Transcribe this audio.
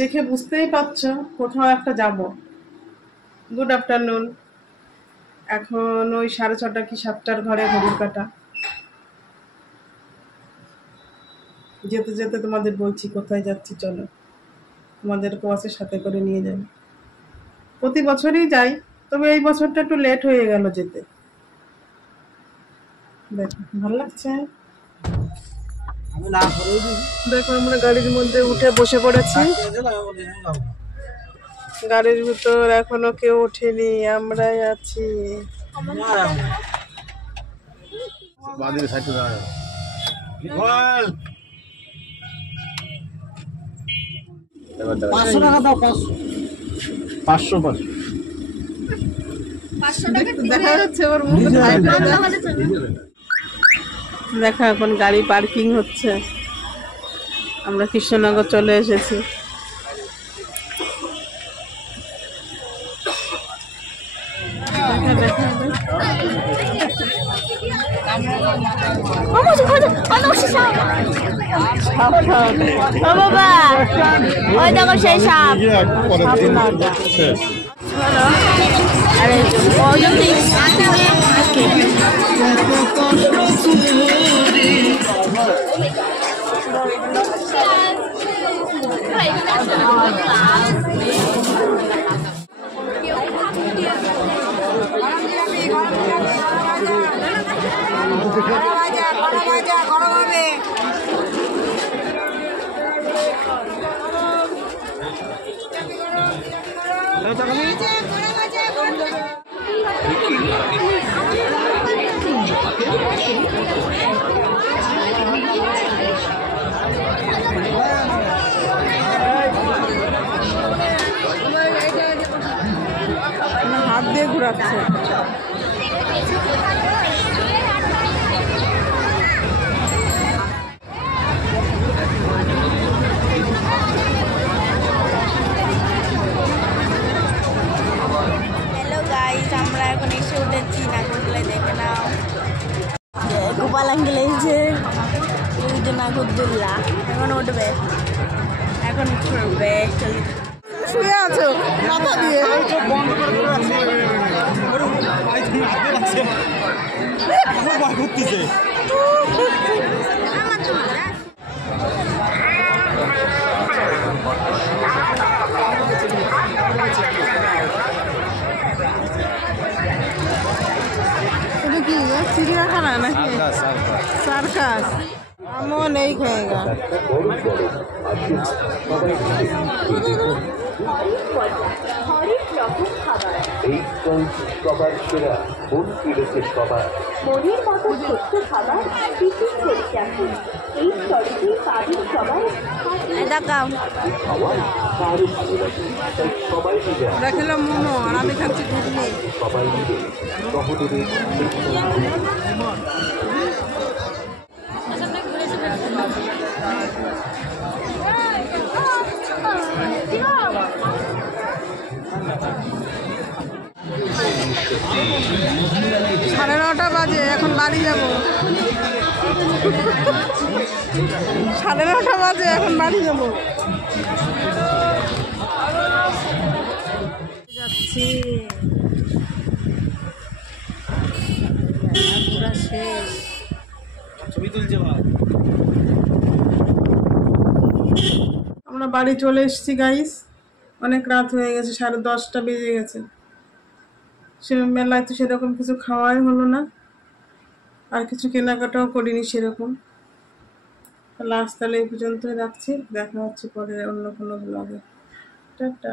দেখে বুঝতেই পারছো কোথাও একটা যাব। Good afternoon. এখন ওই 6:30 কি 7টার ঘরে ঘড়ির কাটা। যেতে যেতে তোমাদের বলছি কোথায় যাচ্ছি, চলো তোমাদেরকেও আছে সাথে করে নিয়ে যাবে। প্রতি বছরই যাই, তবে এই বছরটা একটু লেট হয়ে গেল যেতে। দেখো ভালো লাগছে। দেখো আমরা গাড়ির মধ্যে উঠে বসে পড়েছি। গাড়ির ভিতর এখনো কেউ ওঠেনি, আমরাই আছি। দেখা যাচ্ছে ওর মুখে। দেখা এখন গাড়ি পার্কিং হচ্ছে, আমরা কৃষ্ণনগর চলে এসেছি। বাবা ওই দেখো সেই সাপ। আরে ওজন হাত দিয়ে ঘুরাচ্ছে। হ্যালো গাইস, আমরা এখন এসে উঠেছি নাগরদোলায়। দেখে নাও গোপাল আঙ্কেল এসেছে, নাগরদোল্লা এখন উঠবে, এখন উঠবে। শুয়ে আছো মাথা দিয়ে। এটা কি চিড়িয়াখানা নাকি সার্কাস? আমও নেই খাएगा। মনের মতো ছোট্ট খাবার টিফিন করতে আসুন। এই স্তরটি পাবেন সবাই। দেখাও ওরা খেলো মোমো আর আমি খাচ্ছি ঘুগনি। সাড়ে 9টা বাজে, এখন বাড়ি যাব। 9:30 বাজে, এখন বাড়ি যাব। যাচ্ছি পুরা শেষ। আমরা বাড়ি চলে এসেছি গাইস। অনেক রাত হয়ে গেছে, 10:30 বেজে গেছে। সে মেলায় তো সেরকম কিছু খাওয়াই হলো না, আর কিছু কেনাকাটাও করিনি সেরকম। তাহলে আজ এই পর্যন্তই রাখছি, দেখা হচ্ছে পরে অন্য কোনো ব্লগে। টাটা।